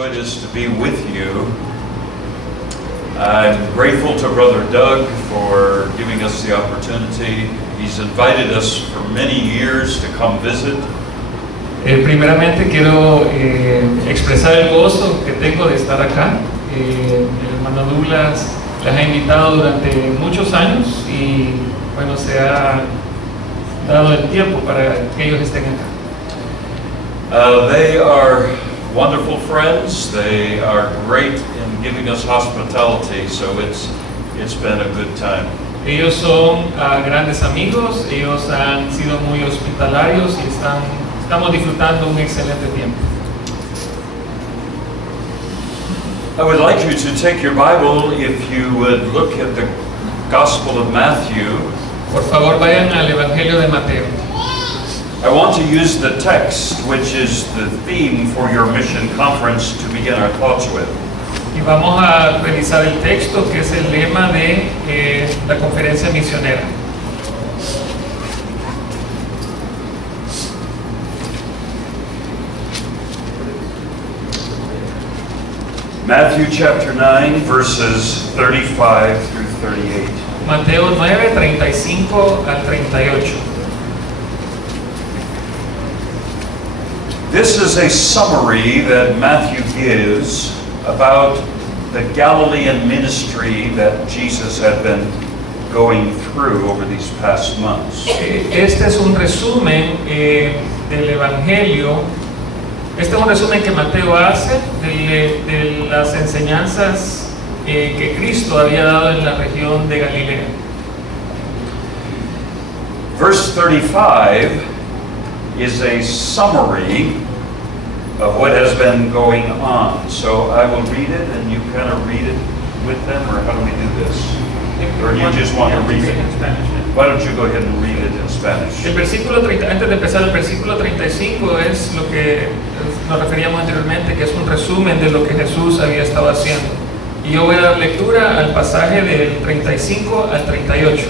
joy it is to be with you. I'm grateful to Brother Doug for giving us the opportunity. He's invited us for many years to come visit. Primeramente quiero expresar el gozo que tengo de estar acá. El hermano Douglas les ha invitado durante muchos años y bueno, se ha dado el tiempo para que ellos estén acá. They are wonderful friends. They are great in giving us hospitality, so it's been a good time. Ellos son grandes amigos, ellos han sido muy hospitalarios y estamos disfrutando un excelente tiempo. I would like you to take your Bible, if you would look at the Gospel of Matthew. Por favor, vayan al Evangelio de Mateo. I want to use the text, which is the theme for your mission conference, to begin our thoughts with. Y vamos a revisar el texto que es el lema de la conferencia misionera. Matthew chapter 9, verses 35 through 38. Mateo 9, 35 al 38. This is a summary that Matthew gives about the Galilean ministry that Jesus had been going through over these past months. Este es un resumen del Evangelio. Este es un resumen que Mateo hace de las enseñanzas que Cristo había dado en la región de Galilea. Verse 35 is a summary of what has been going on. So I will read it and you kind of read it with them, or how do we do this? Or you just want to read it? Why don't you go ahead and read it in Spanish? El versículo 30, antes de empezar, el versículo 35 es lo que nos referíamos anteriormente, que es un resumen de lo que Jesús había estado haciendo. Y yo voy a dar lectura al pasaje del 35 al 38.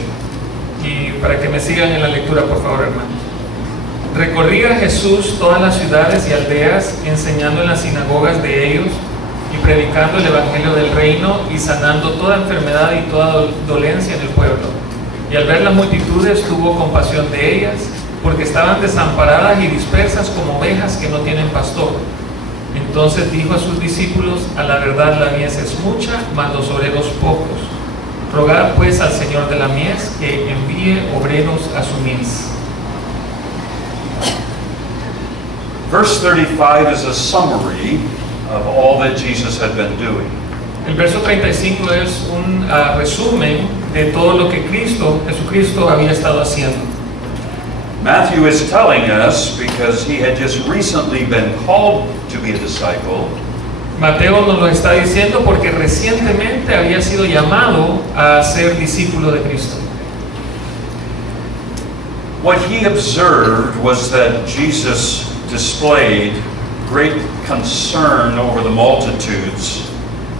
Y para que me sigan en la lectura, por favor, hermanos. Recorría Jesús todas las ciudades y aldeas, enseñando en las sinagogas de ellos y predicando el evangelio del reino y sanando toda enfermedad y toda dolencia en el pueblo. Y al ver las multitudes tuvo compasión de ellas, porque estaban desamparadas y dispersas como ovejas que no tienen pastor. Entonces dijo a sus discípulos: a la verdad la mies es mucha, mas los obreros pocos. Rogad pues al Señor de la mies que envíe obreros a su mies. Verse 35 is a summary of all that Jesus had been doing. El verso 35 es un resumen de todo lo que Jesucristo había estado haciendo. Matthew is telling us, because he had just recently been called to be a disciple, Mateo nos lo está diciendo porque recientemente había sido llamado a ser discípulo de Cristo. what he observed was that Jesus displayed great concern over the multitudes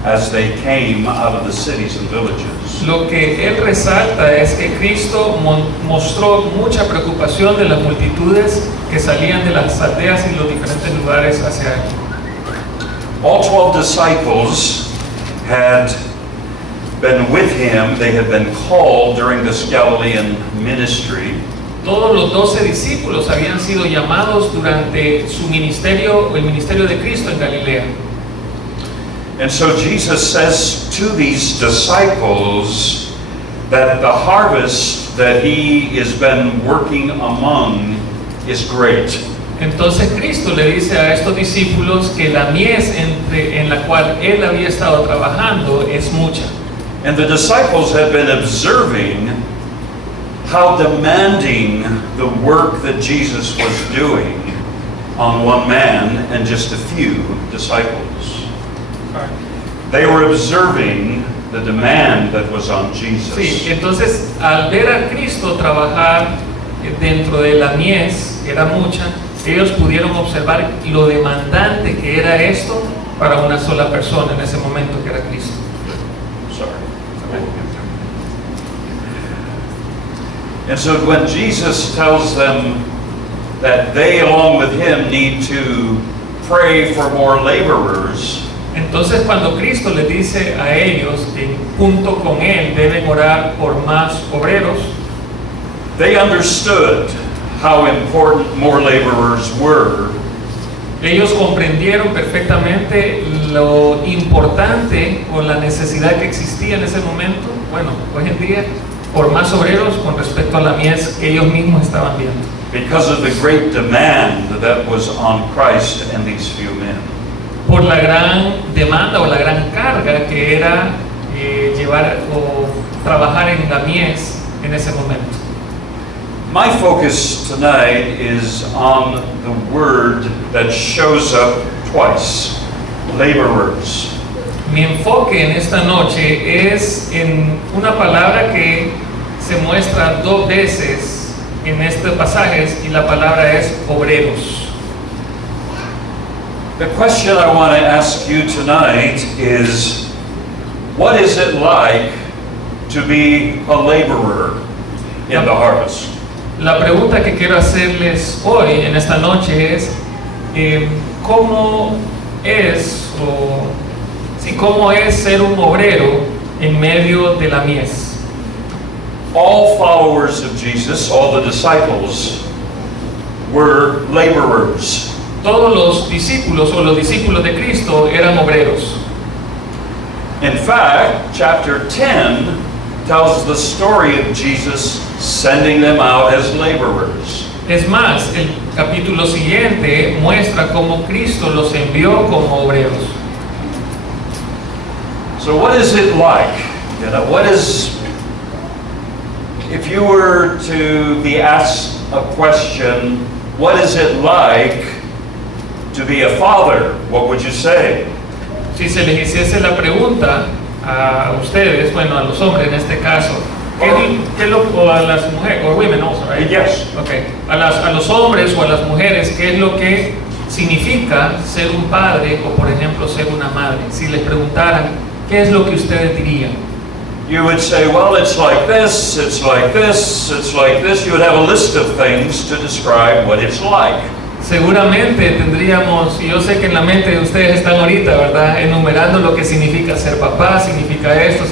as they came out of the cities and villages. Lo que él resalta es que Cristo mostró mucha preocupación de las multitudes que salían de las aldeas y los diferentes lugares hacia él. All 12 disciples had been with him. They had been called during this Galilean ministry. Todos los 12 discípulos habían sido llamados durante su ministerio, el ministerio de Cristo en Galilea. And so Jesus says to these disciples that the harvest that he has been working among is great. Entonces Cristo le dice a estos discípulos que la mies en la cual él había estado trabajando es mucha. And the disciples had been observing how demanding the work that Jesus was doing on one man and just a few disciples. They were observing the demand that was on Jesus. Sí, entonces al ver a Cristo trabajar dentro de la mies, que era mucha, ellos pudieron observar lo demandante que era esto para una sola persona en ese momento, que era Cristo. Sorry. And so when Jesus tells them that they along with him need to pray for more laborers, Entonces cuando Cristo les dice a ellos que junto con Él deben orar por más obreros, they understood how important more laborers were, ellos comprendieron perfectamente lo importante o la necesidad que existía en ese momento, bueno, hoy en día, por más obreros con respecto a la mies que ellos mismos estaban viendo, because of the great demand that was on Christ and these few men. por la gran demanda o la gran carga que era llevar o trabajar en la mies en ese momento. My focus tonight is on the word that shows up twice, laborers. Mi enfoque en esta noche es en una palabra que se muestra 2 veces en este pasaje y la palabra es obreros. The question I want to ask you tonight is, what is it like to be a laborer in the harvest? La pregunta que quiero hacerles hoy, en esta noche, es ¿cómo es ser un obrero en medio de la mies? All followers of Jesus, all the disciples, were laborers. Todos los discípulos o los discípulos de Cristo eran obreros. In fact, chapter 10 tells the story of Jesus sending them out as laborers. Es más, el capítulo siguiente muestra cómo Cristo los envió como obreros. So what is it like? You know, if you were to be asked a question, what is it like to be a father? What would you say? Si se les hiciese la pregunta a ustedes, bueno, a los hombres en este caso, o a las mujeres, o women also, right? Yes. Okay. A los hombres o a las mujeres, ¿qué es lo que significa ser un padre o, por ejemplo, ser una madre? Si les preguntaran, ¿qué es lo que ustedes dirían? You would say, well, it's like this, it's like this, it's like this. You would have a list of things to describe what it's like. Seguramente tendríamos, y yo sé que en la mente de ustedes están ahorita, ¿verdad? Enumerando lo que significa ser papá, significa esto,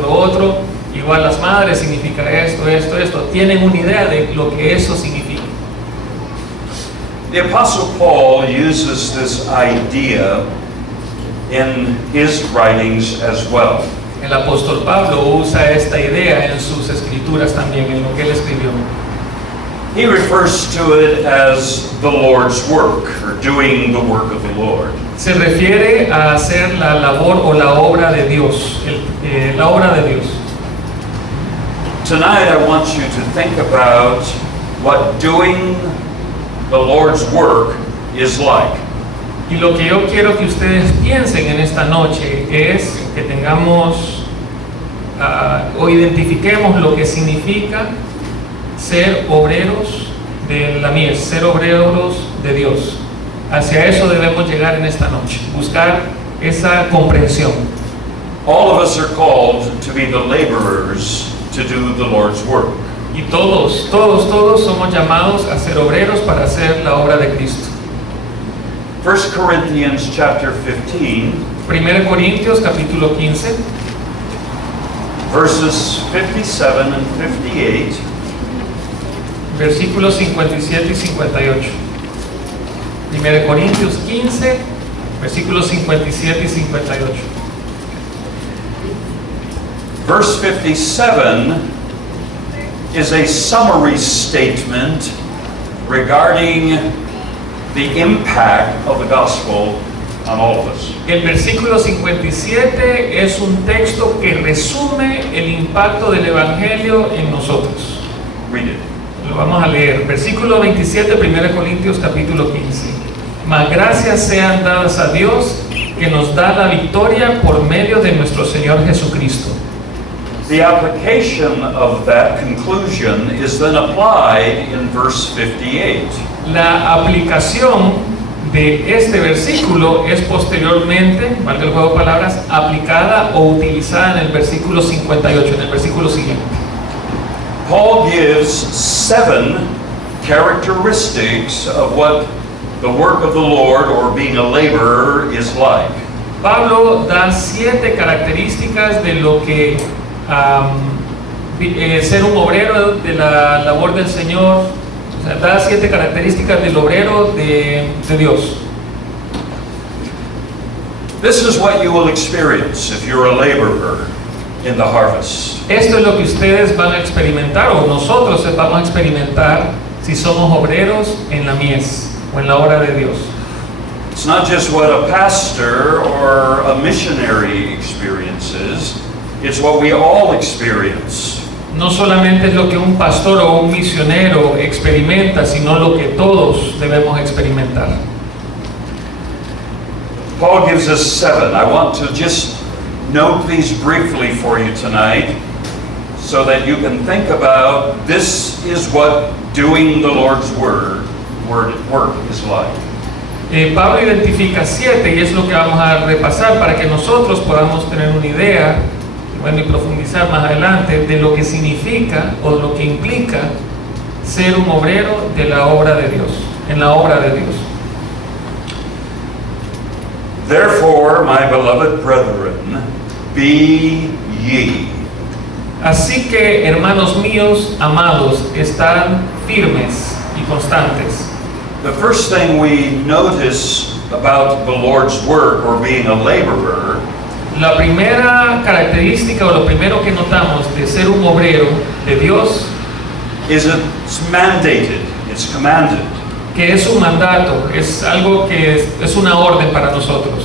lo otro. Igual las madres, significa esto. Tienen una idea de lo que eso significa. The Apostle Paul uses this idea in his writings as well. El apóstol Pablo usa esta idea en sus escrituras también, en lo que él escribió. He refers to it as the Lord's work, or doing the work of the Lord. Se refiere a hacer la labor o la obra de Dios, la obra de Dios. Tonight I want you to think about what doing the Lord's work is like. Y lo que yo quiero que ustedes piensen en esta noche es que tengamos o identifiquemos lo que significa ser obreros de la mies, ser obreros de Dios. Hacia eso debemos llegar en esta noche, buscar esa comprensión. All of us are called to be the laborers to do the Lord's work. Y todos somos llamados a ser obreros para hacer la obra de Cristo. 1 Corinthians chapter 15, 1 Corintios capítulo 15, verses 57 and 58. versículos 57 y 58. 1 Corintios 15, versículos 57 y 58. Verse 57 is a summary statement regarding the impact of the gospel on all of us. El versículo 57 es un texto que resume el impacto del Evangelio en nosotros. Read it. Lo vamos a leer. Versículo 27, 1 Corintios capítulo 15. Mas gracias sean dadas a Dios que nos da la victoria por medio de nuestro Señor Jesucristo. The application of that conclusion is then applied in verse 58. La aplicación de este versículo es posteriormente, valga el juego de palabras, aplicada o utilizada en el versículo 58, en el versículo siguiente. Paul gives 7 characteristics of what the work of the Lord or being a laborer is like. Pablo da 7 características de lo que ser un obrero de la labor del Señor, o sea, da 7 características del obrero de Dios. This is what you will experience if you're a laborer in the harvest. Esto es lo que ustedes van a experimentar, o nosotros vamos a experimentar si somos obreros en la mies o en la obra de Dios. It's not just what a pastor or a missionary experiences, it's what we all experience. No solamente es lo que un pastor o un misionero experimenta, sino lo que todos debemos experimentar. Paul gives us 7. I want to just note these briefly for you tonight so that you can think about this is what doing the Lord's work is like. Pablo identifica 7 y es lo que vamos a repasar para que nosotros podamos tener una idea, bueno, y profundizar más adelante de lo que significa o lo que implica ser un obrero de la obra de Dios, en la obra de Dios. Therefore, my beloved brethren, be ye. Así que, hermanos míos, amados, están firmes y constantes. The first thing we notice about the Lord's work or being a laborer La primera característica o lo primero que notamos de ser un obrero de Dios, is it's mandated, it's commanded. que es un mandato, es algo que es una orden para nosotros.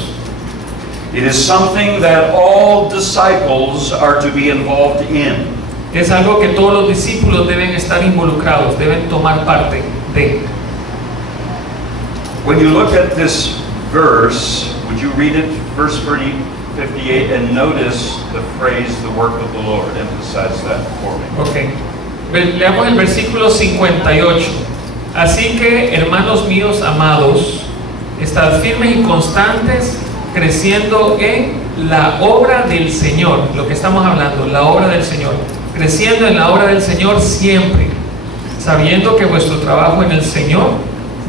It is something that all disciples are to be involved in. Es algo que todos los discípulos deben estar involucrados, deben tomar parte de. When you look at this verse, would you read it, verse 58, and notice the phrase, the work of the Lord? Emphasize that for me. Ok. Leamos el versículo 58. Así que, hermanos míos amados, estad firmes y constantes, creciendo en la obra del Señor. Lo que estamos hablando, la obra del Señor. Creciendo en la obra del Señor siempre, sabiendo que vuestro trabajo en el Señor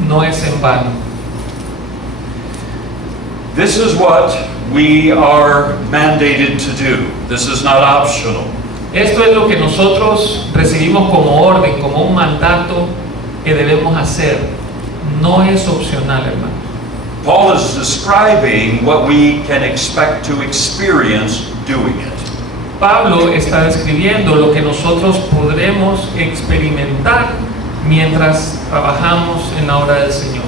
no es en vano. This is what we are mandated to do. This is not optional. Esto es lo que nosotros recibimos como orden, como un mandato que debemos hacer. No es opcional, hermano. Paul is describing what we can expect to experience doing it. Pablo está describiendo lo que nosotros podremos experimentar mientras trabajamos en la obra del Señor.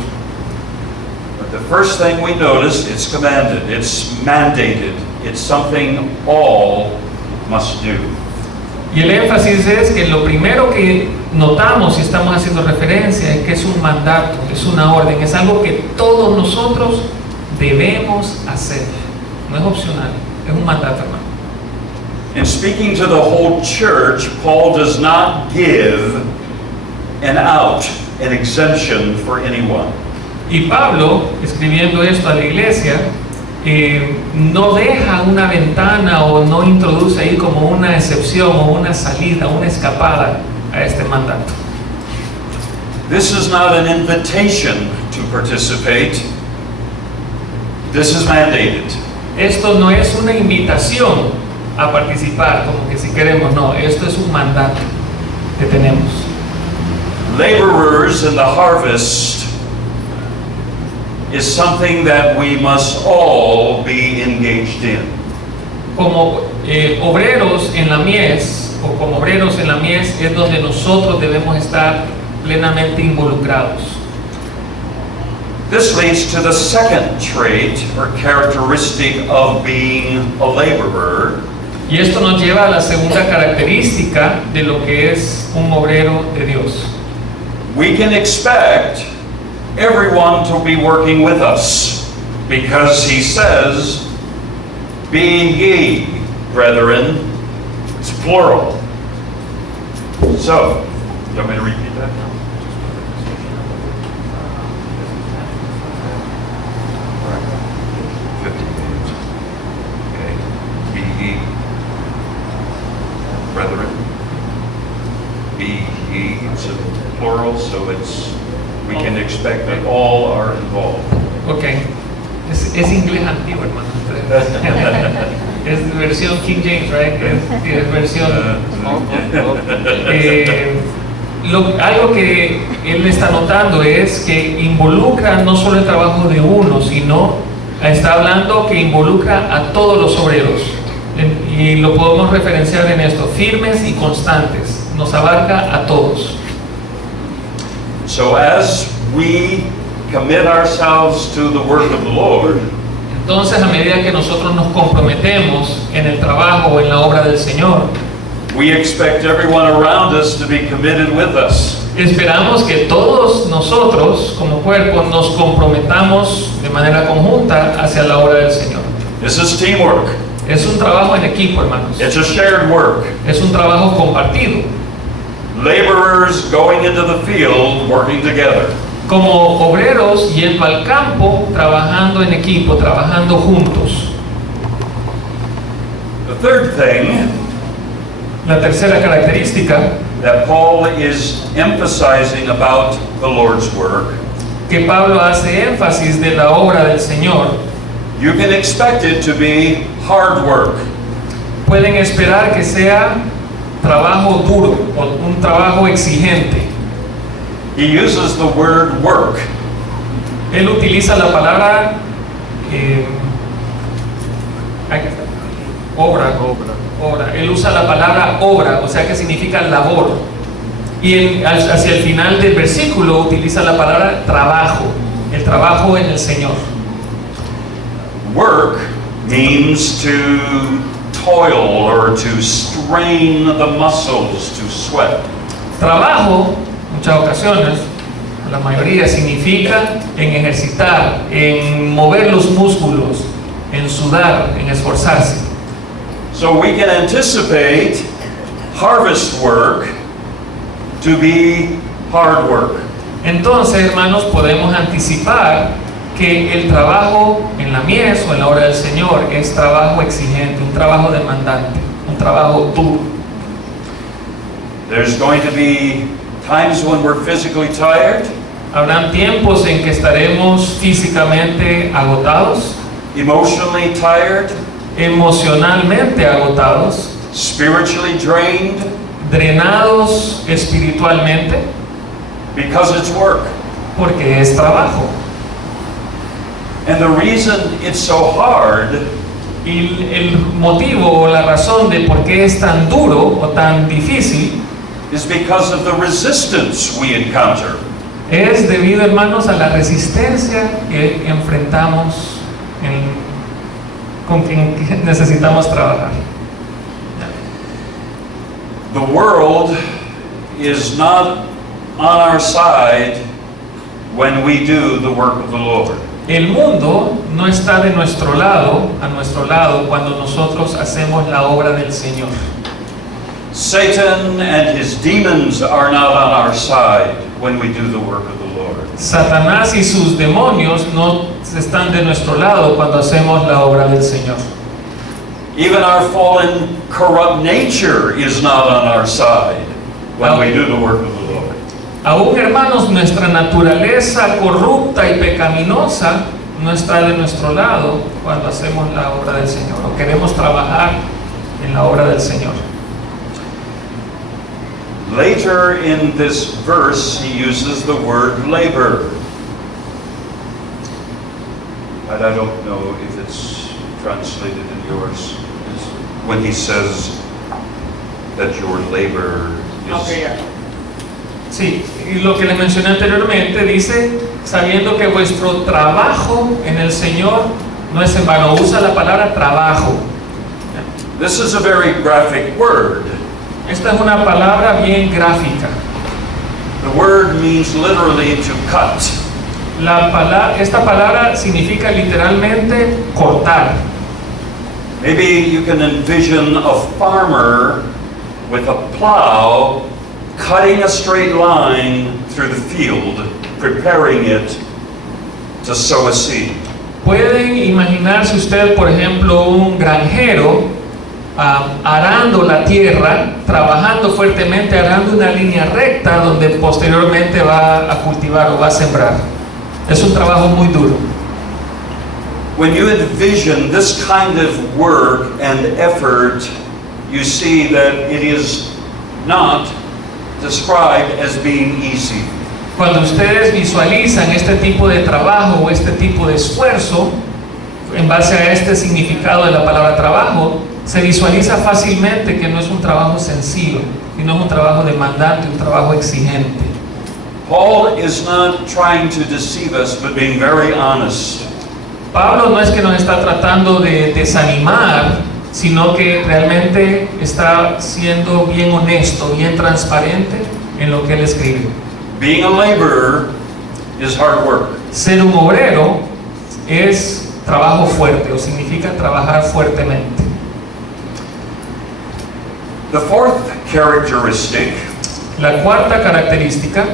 But the first thing we notice, it's commanded, it's mandated, it's something all must do. Y el énfasis es que lo primero que notamos y estamos haciendo referencia es que es un mandato, es una orden, es algo que todos nosotros debemos hacer. No es opcional, es un mandato, hermano. In speaking to the whole church, Paul does not give an out, an exemption for anyone. Y Pablo, escribiendo esto a la iglesia, no deja una ventana o no introduce ahí como una excepción o una salida, una escapada a este mandato. This is not an invitation to participate. This is mandated. Esto no es una invitación a participar, como que si queremos, no, esto es un mandato que tenemos. Laborers in the harvest is something that we must all be engaged in. Como obreros en la mies, o como obreros en la mies, es donde nosotros debemos estar plenamente involucrados. This leads to the second trait or characteristic of being a laborer. Y esto nos lleva a la segunda característica de lo que es un obrero de Dios. We can expect everyone to be working with us because he says, be ye, brethren. It's plural. So, you want me to repeat that now? Okay. Be ye, brethren. Be ye, it's a plural, so we can expect expect that all are involved. Ok, es inglés antiguo, hermano. Es versión King James, right? Es versión... algo que él está notando es que involucra no solo el trabajo de uno, sino está hablando que involucra a todos los obreros. Y lo podemos referenciar en esto: firmes y constantes. Nos abarca a todos. So as we commit ourselves to the work of the Lord, Entonces, a medida que nosotros nos comprometemos en el trabajo o en la obra del Señor, we expect everyone around us to be committed with us. esperamos que todos nosotros como cuerpo nos comprometamos de manera conjunta hacia la obra del Señor. This is teamwork. Es un trabajo en equipo, hermanos. It's a shared work. Es un trabajo compartido. Laborers going into the field working together. Como obreros yendo al campo, trabajando en equipo, trabajando juntos. The third thing La tercera característica that Paul is emphasizing about the Lord's work, que Pablo hace énfasis de la obra del Señor, you can expect it to be hard work. pueden esperar que sea trabajo duro o un trabajo exigente. He uses the word work. Él utiliza la palabra obra. Él usa la palabra obra, o sea que significa labor. Y hacia el final del versículo utiliza la palabra trabajo, el trabajo en el Señor. Work means to toil or to strain the muscles, to sweat. Trabajo, en muchas ocasiones, la mayoría significa en ejercitar, en mover los músculos, en sudar, en esforzarse. So we can anticipate harvest work to be hard work. Entonces, hermanos, podemos anticipar que el trabajo en la mies o en la obra del Señor es trabajo exigente, un trabajo demandante, un trabajo duro. There's going to be times when we're physically tired, Habrán tiempos en que estaremos físicamente agotados, emotionally tired, emocionalmente agotados, spiritually drained, drenados espiritualmente, because it's work. porque es trabajo. And the reason it's so hard Y el motivo o la razón de por qué es tan duro o tan difícil is because of the resistance we encounter. es debido, hermanos, a la resistencia que enfrentamos con quien necesitamos trabajar. The world is not on our side when we do the work of the Lord. El mundo no está de nuestro lado, a nuestro lado, cuando nosotros hacemos la obra del Señor. Satan and his demons are not on our side when we do the work of the Lord. Satanás y sus demonios no están de nuestro lado cuando hacemos la obra del Señor. Even our fallen, corrupt nature is not on our side when we do the work of the Lord. Aún, hermanos, nuestra naturaleza corrupta y pecaminosa no está de nuestro lado cuando hacemos la obra del Señor o queremos trabajar en la obra del Señor. Later in this verse, he uses the word labor. And I don't know if it's translated in yours. When he says that your labor is... Sí, y lo que les mencioné anteriormente dice, sabiendo que vuestro trabajo en el Señor no es en vano. Usa la palabra trabajo. This is a very graphic word. Esta es una palabra bien gráfica. The word means literally to cut. Esta palabra significa literalmente cortar. Maybe you can envision a farmer with a plow cutting a straight line through the field, preparing it to sow a seed. Pueden imaginarse usted, por ejemplo, un granjero arando la tierra, trabajando fuertemente, arando una línea recta donde posteriormente va a cultivar o va a sembrar. Es un trabajo muy duro. When you envision this kind of work and effort, you see that it is not described as being easy. Cuando ustedes visualizan este tipo de trabajo o este tipo de esfuerzo, en base a este significado de la palabra trabajo, se visualiza fácilmente que no es un trabajo sencillo, sino es un trabajo demandante, un trabajo exigente. Paul is not trying to deceive us, but being very honest. Pablo no es que nos está tratando de desanimar, sino que realmente está siendo bien honesto, bien transparente en lo que él escribe. Being a laborer is hard work. Ser un obrero es trabajo fuerte, o significa trabajar fuertemente. The fourth characteristic La cuarta característica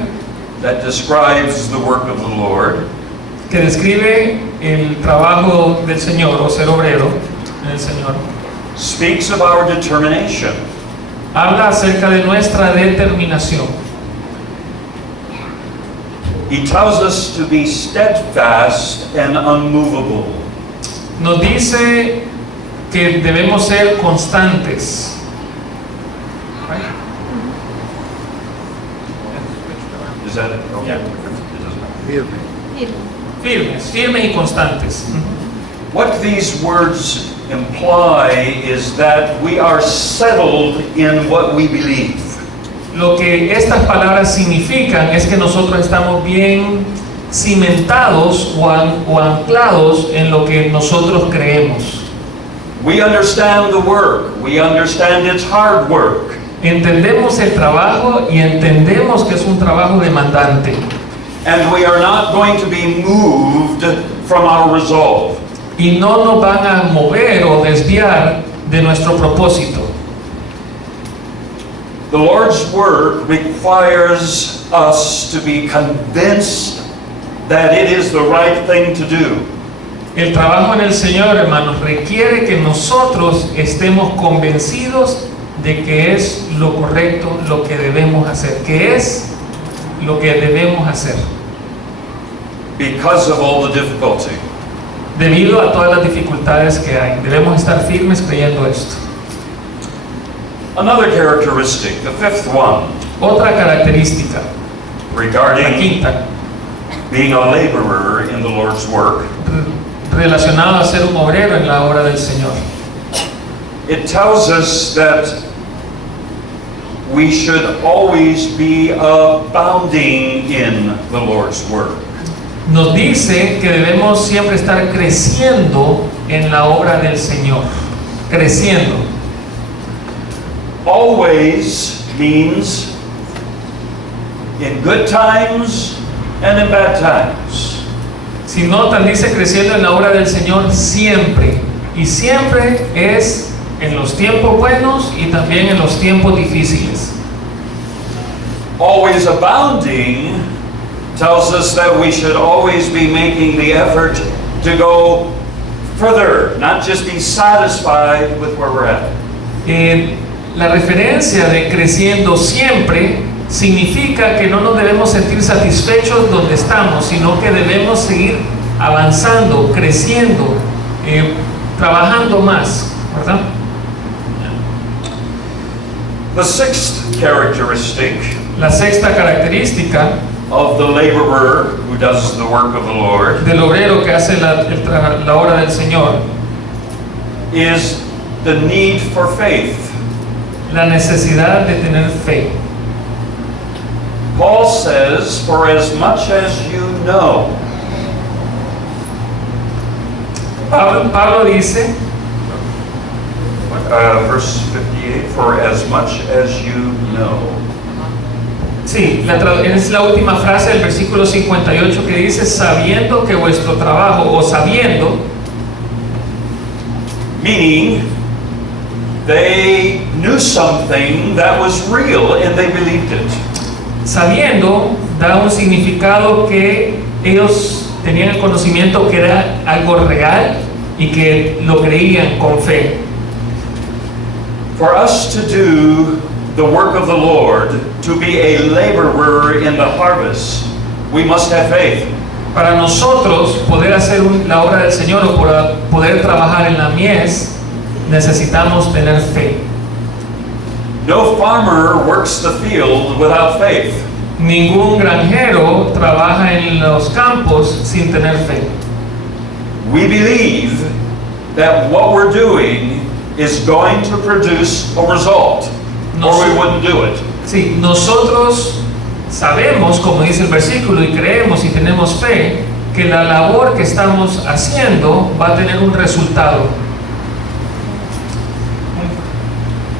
that describes the work of the Lord que describe el trabajo del Señor o ser obrero en el Señor speaks of our determination. habla acerca de nuestra determinación. He tells us to be steadfast and unmovable. Nos dice que debemos ser constantes. Is that it? Okay. Yeah. It doesn't- Firmes y constantes. What these words imply is that we are settled in what we believe. Lo que estas palabras significan es que nosotros estamos bien cimentados o anclados en lo que nosotros creemos. We understand the work. We understand it's hard work. Entendemos el trabajo y entendemos que es un trabajo demandante. And we are not going to be moved from our resolve. Y no nos van a mover o desviar de nuestro propósito. The Lord's work requires us to be convinced that it is the right thing to do. El trabajo en el Señor, hermanos, requiere que nosotros estemos convencidos de que es lo correcto, lo que debemos hacer, que es lo que debemos hacer, Because of all the difficulty. debido a todas las dificultades que hay. Debemos estar firmes creyendo esto. Another characteristic, the fifth one, Otra característica, la regarding quinta, being a laborer in the Lord's work, relacionada a ser un obrero en la obra del Señor. it tells us that we should always be abounding in the Lord's work. Nos dice que debemos siempre estar creciendo en la obra del Señor. Creciendo. Always means in good times and in bad times. Si notan, dice creciendo en la obra del Señor siempre. Y siempre es en los tiempos buenos y también en los tiempos difíciles. Always abounding tells us that we should always be making the effort to go further, not just be satisfied with where we're at. La referencia de creciendo siempre significa que no nos debemos sentir satisfechos donde estamos, sino que debemos seguir avanzando, creciendo, trabajando más, ¿verdad? The sixth characteristic La sexta característica of the laborer who does the work of the Lord del obrero que hace la obra del Señor, is the need for faith. la necesidad de tener fe. Paul says, for as much as you know. Pablo dice, Verse 58, for as much as you know. sí, es la última frase del versículo 58 que dice, sabiendo que vuestro trabajo, o sabiendo, Meaning, they knew something that was real and they believed it. sabiendo da un significado que ellos tenían el conocimiento que era algo real y que lo creían con fe. For us to do the work of the Lord, to be a laborer in the harvest, we must have faith. Para nosotros poder hacer la obra del Señor o poder trabajar en la mies, necesitamos tener fe. No farmer works the field without faith. Ningún granjero trabaja en los campos sin tener fe. We believe that what we're doing is going to produce a result, or we wouldn't do it. Sí, nosotros sabemos, como dice el versículo, y creemos y tenemos fe, que la labor que estamos haciendo va a tener un resultado.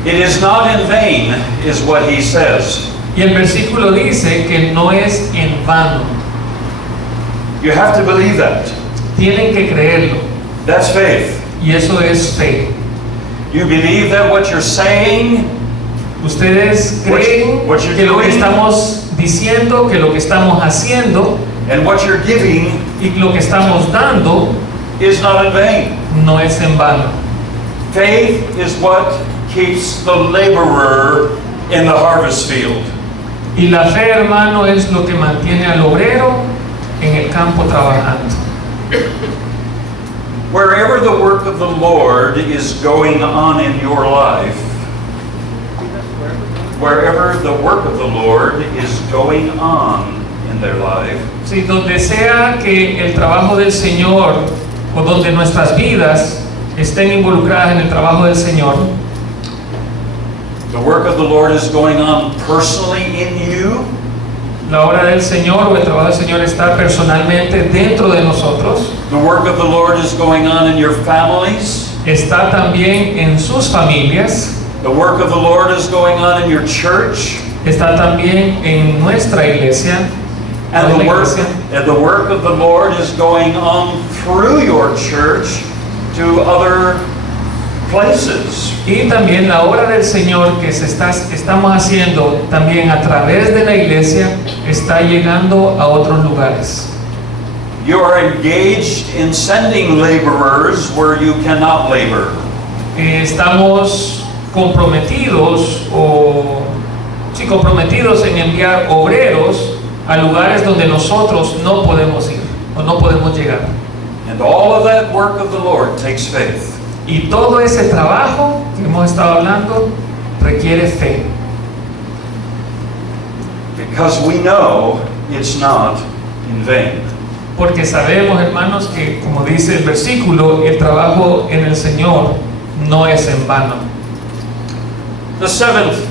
It is not in vain, is what he says. Y el versículo dice que no es en vano. You have to believe that. Tienen que creerlo. That's faith. Y eso es fe. You believe that what you're saying, Ustedes creen What you're que lo que doing. estamos diciendo, que lo que estamos haciendo and what you're giving y lo que estamos dando is not in vain. no es en vano. Faith is what keeps the laborer in the harvest field. Y la fe, hermano, es lo que mantiene al obrero en el campo trabajando. Wherever the work of the Lord is going on in your life, wherever the work of the Lord is going on in their life, Sí, donde sea que el trabajo del Señor o donde nuestras vidas estén involucradas en el trabajo del Señor, the work of the Lord is going on personally in you, la obra del Señor o el trabajo del Señor está personalmente dentro de nosotros, the work of the Lord is going on in your families, está también en sus familias, the work of the Lord is going on in your church, está también en nuestra iglesia, and la the iglesia. work of the Lord is going on through your church to other places. Y también la obra del Señor que estamos haciendo también a través de la iglesia está llegando a otros lugares. You are engaged in sending laborers where you cannot labor. Estamos comprometidos comprometidos en enviar obreros a lugares donde nosotros no podemos ir o no podemos llegar. And all of that work of the Lord takes faith. Y todo ese trabajo que hemos estado hablando requiere fe. Because we know it's not in vain. Porque sabemos, hermanos, que como dice el versículo, el trabajo en el Señor no es en vano. The seventh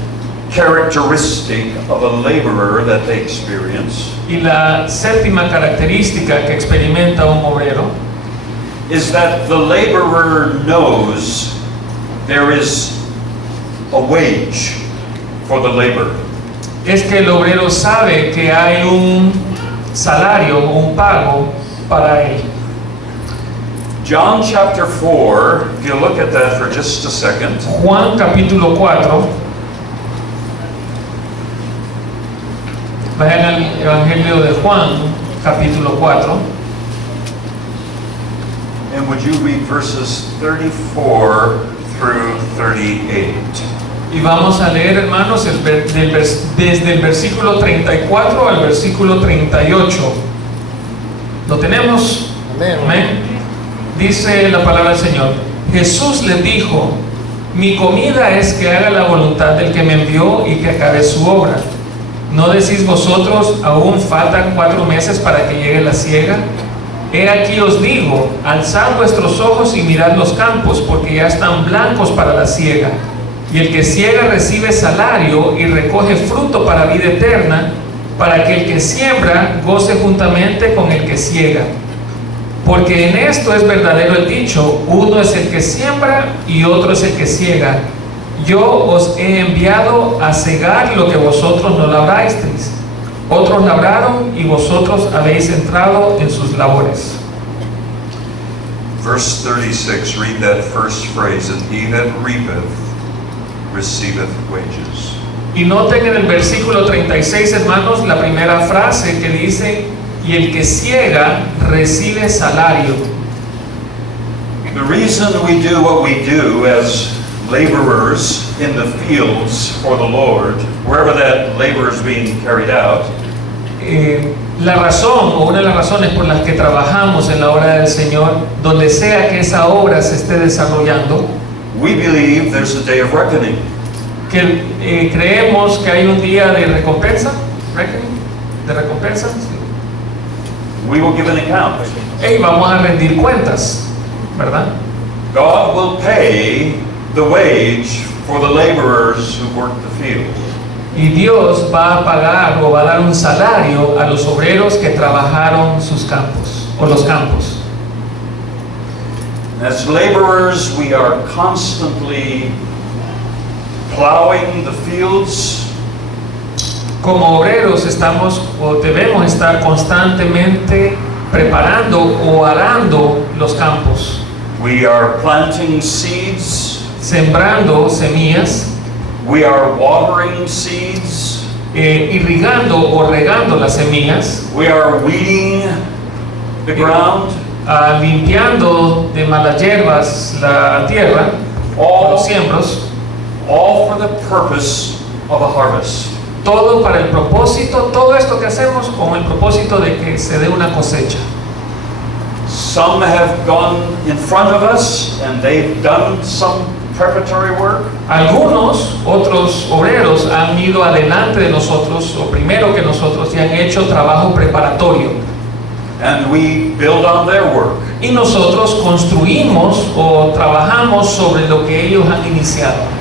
characteristic of a laborer that they experience Y la séptima característica que experimenta un obrero is that the laborer knows there is a wage for the labor. es que el obrero sabe que hay un salario o un pago para él. John chapter 4, if you look at that for just a second, Juan capítulo 4, vayan al Evangelio de Juan capítulo 4, and would you read verses 34 through 38? y vamos a leer, hermanos, desde el versículo 34 al versículo 38. ¿Lo tenemos? Amén. Dice la palabra del Señor. Jesús les dijo: mi comida es que haga la voluntad del que me envió y que acabe su obra. ¿No decís vosotros, aún faltan 4 meses para que llegue la siega? He aquí os digo, alzad vuestros ojos y mirad los campos, porque ya están blancos para la siega. Y el que siega recibe salario y recoge fruto para vida eterna, para que el que siembra goce juntamente con el que siega. Porque en esto es verdadero el dicho: uno es el que siembra y otro es el que siega. Yo os he enviado a segar lo que vosotros no labrasteis. Otros labraron y vosotros habéis entrado en sus labores. Verse 36, read that first phrase, and he that reapeth receiveth wages. Y noten en el versículo 36, hermanos, la primera frase que dice: y el que ciega recibe salario. The reason we do what we do as laborers in the fields for the Lord, wherever that labor is being carried out, La razón o una de las razones por las que trabajamos en la obra del Señor, donde sea que esa obra se esté desarrollando, we believe there's a day of reckoning. que creemos que hay un día de recompensa, reckoning, de recompensa, We will give an account. y vamos a rendir cuentas, ¿verdad? God will pay the wage for the laborers who work the field. Y Dios va a pagar o va a dar un salario a los obreros que trabajaron sus campos o los campos. As laborers, we are constantly plowing the fields, Como obreros estamos o debemos estar constantemente preparando o arando los campos, we are planting seeds, sembrando semillas, we are watering seeds, irrigando o regando las semillas, we are weeding the ground, limpiando de malas hierbas la tierra, all, los siembros, all for the purpose of a harvest. todo para el propósito, todo esto que hacemos con el propósito de que se dé una cosecha. Some have gone in front of us and they've done some preparatory work. Algunos otros obreros han ido adelante de nosotros o primero que nosotros y han hecho trabajo preparatorio. And we build on their work. Y nosotros construimos o trabajamos sobre lo que ellos han iniciado.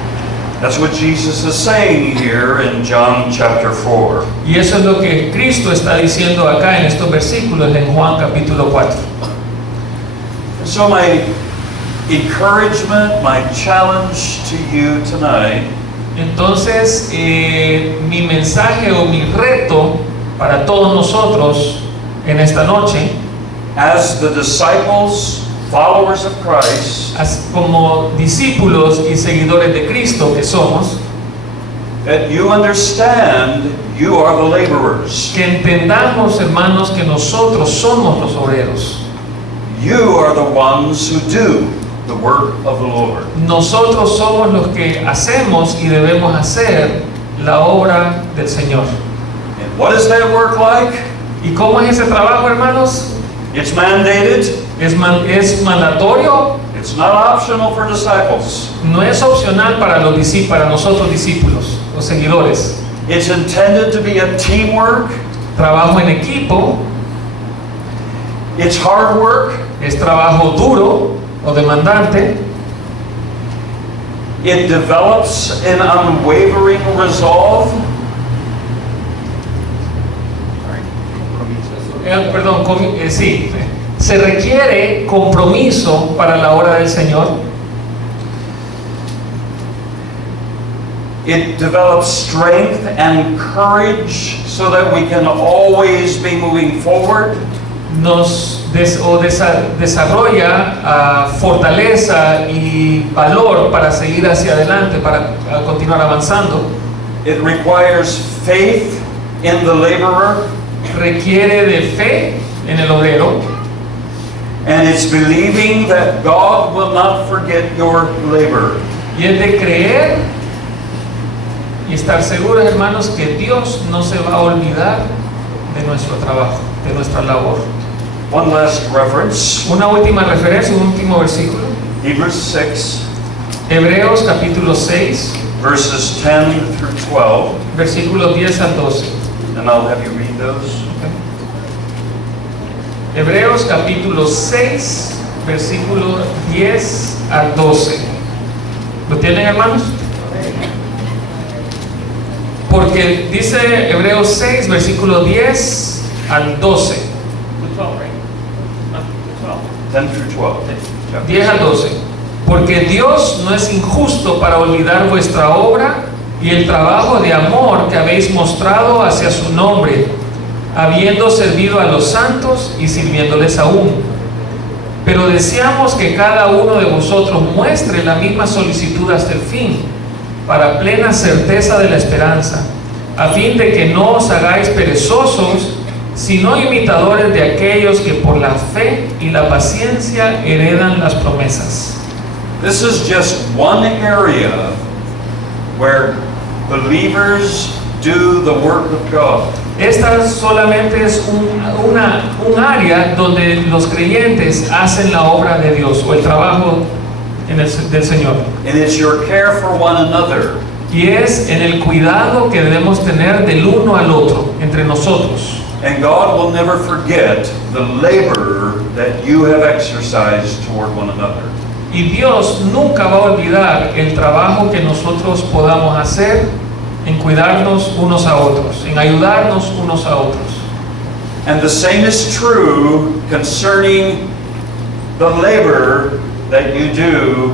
That's what Jesus is saying here in John chapter 4. Y eso es lo que Cristo está diciendo acá en estos versículos en Juan capítulo 4. So my encouragement, my challenge to you tonight Entonces, mi mensaje o mi reto para todos nosotros en esta noche, as the disciples, followers of Christ, como discípulos y seguidores de Cristo que somos, that you understand you are the laborers. que entendamos, hermanos, que nosotros somos los obreros. You are the ones who do the work of the Lord. Nosotros somos los que hacemos y debemos hacer la obra del Señor. And what is that work like? ¿Y cómo es ese trabajo, hermanos? It's mandated. Es mandatorio, It's not optional for disciples. no es opcional para para nosotros discípulos o seguidores. It's intended to be a teamwork. Trabajo en equipo, It's hard work. es trabajo duro o demandante, It develops an unwavering resolve. sí, se requiere compromiso para la obra del Señor. It develops strength and courage so that we can always be moving forward. Desarrolla fortaleza y valor para seguir hacia adelante, para continuar avanzando. It requires faith in the laborer, Requiere de fe en el obrero, and it's believing that God will not forget your labor. y es de creer y estar seguros, hermanos, que Dios no se va a olvidar de nuestro trabajo, de nuestra labor. One last reference, Una última referencia, un último versículo. Hebrews 6, Hebreos capítulo 6, verses 10 through 12, versículos 10 al 12. and I'll have you read those. Hebreos capítulo 6, versículo 10 al 12. ¿Lo tienen, hermanos? Porque dice Hebreos 6, versículo 10 al 12. 10 through 12. 10 al 12. Porque Dios no es injusto para olvidar vuestra obra y el trabajo de amor que habéis mostrado hacia su nombre, habiendo servido a los santos y sirviéndoles aún. Pero deseamos que cada uno de vosotros muestre la misma solicitud hasta el fin, para plena certeza de la esperanza, a fin de que no os hagáis perezosos, sino imitadores de aquellos que por la fe y la paciencia heredan las promesas. This is just one area where believers do the work of God. Esta solamente es un área donde los creyentes hacen la obra de Dios o el trabajo del Señor. And it's your care for one another. Y es en el cuidado que debemos tener del uno al otro, entre nosotros. And God will never forget the labor that you have exercised toward one another. Y Dios nunca va a olvidar el trabajo que nosotros podamos hacer en cuidarnos unos a otros, en ayudarnos unos a otros. And the same is true concerning the labor that you do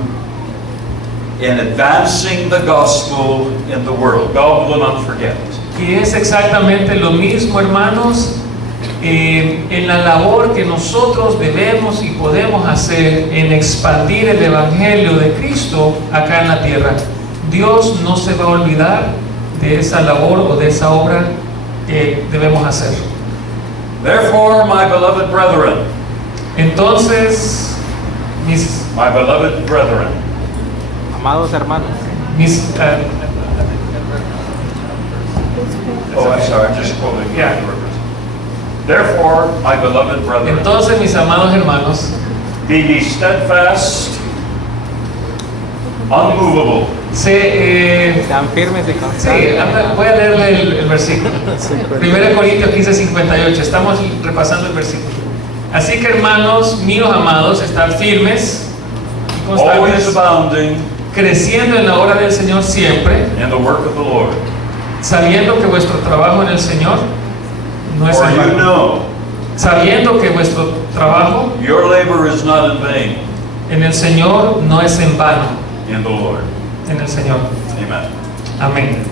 in advancing the gospel in the world. God will not forget. Y es exactamente lo mismo, hermanos, en la labor que nosotros debemos y podemos hacer en expandir el Evangelio de Cristo acá en la tierra. Dios no se va a olvidar de esa labor o de esa obra que debemos hacer. Therefore, my beloved brethren, Entonces, my beloved brethren, Amados hermanos, oh, I'm sorry, I'm just quoting. Yeah. Therefore, my beloved brethren, entonces, mis amados hermanos, be ye steadfast, unmovable. sean firmes y Sí, constantes. voy a leerle el versículo. 1 Corintios 15:58. Estamos repasando el versículo. Así que, hermanos míos amados, estad firmes y Always constantes, abounding creciendo en la obra del Señor siempre, in the work of the Lord. sabiendo que vuestro trabajo en el Señor no es For en you vano. know Sabiendo que vuestro trabajo your labor is not in vain en el Señor no es en vano. in the Lord. En el Señor. Amen. Amén.